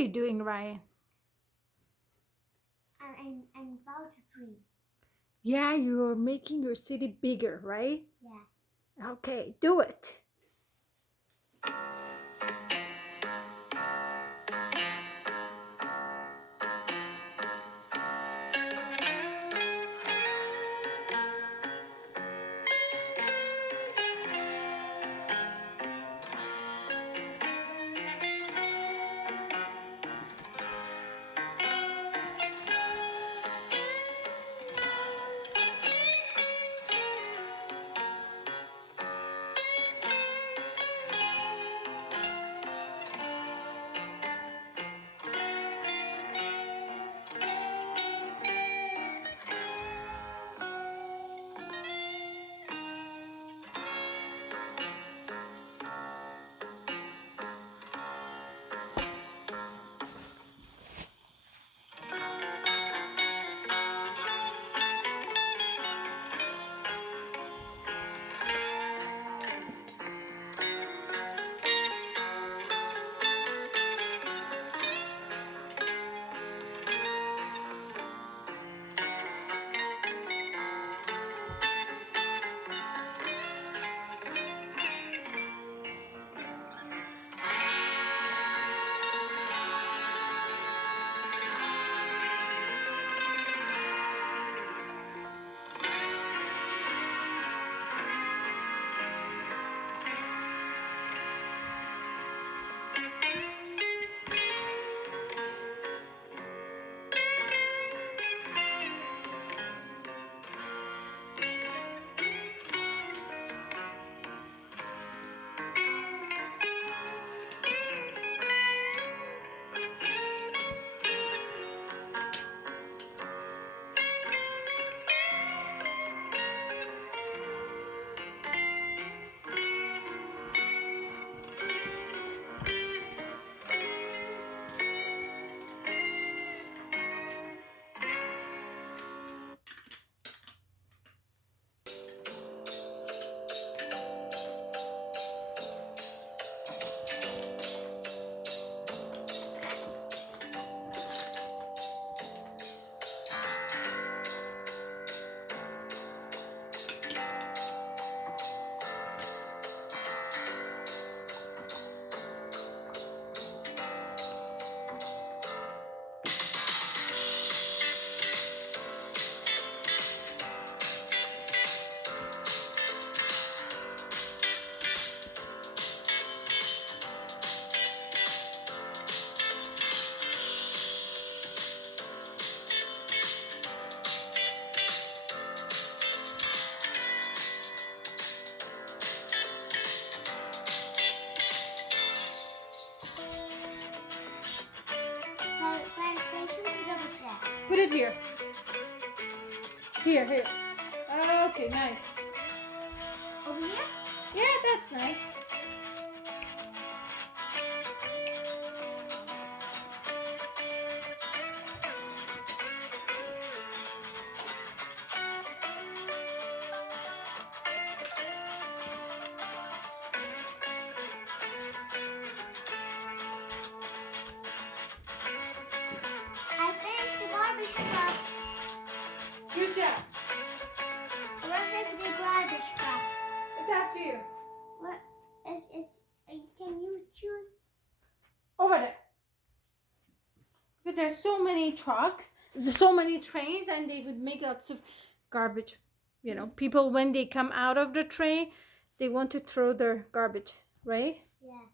you doing, Ryan? I'm about to tree. Yeah, you're making your city bigger, right? Yeah. Okay, do it. Plantation is over there. Put it here. Here. Okay, nice. Over here? Yeah, that's nice. I finished the garbage truck. Good job. Where's the garbage truck? It's up to you. What is can you choose? Over there. But there's so many trucks, there's so many trains, and they would make lots of garbage. You know, people when they come out of the train, they want to throw their garbage, right? Yeah.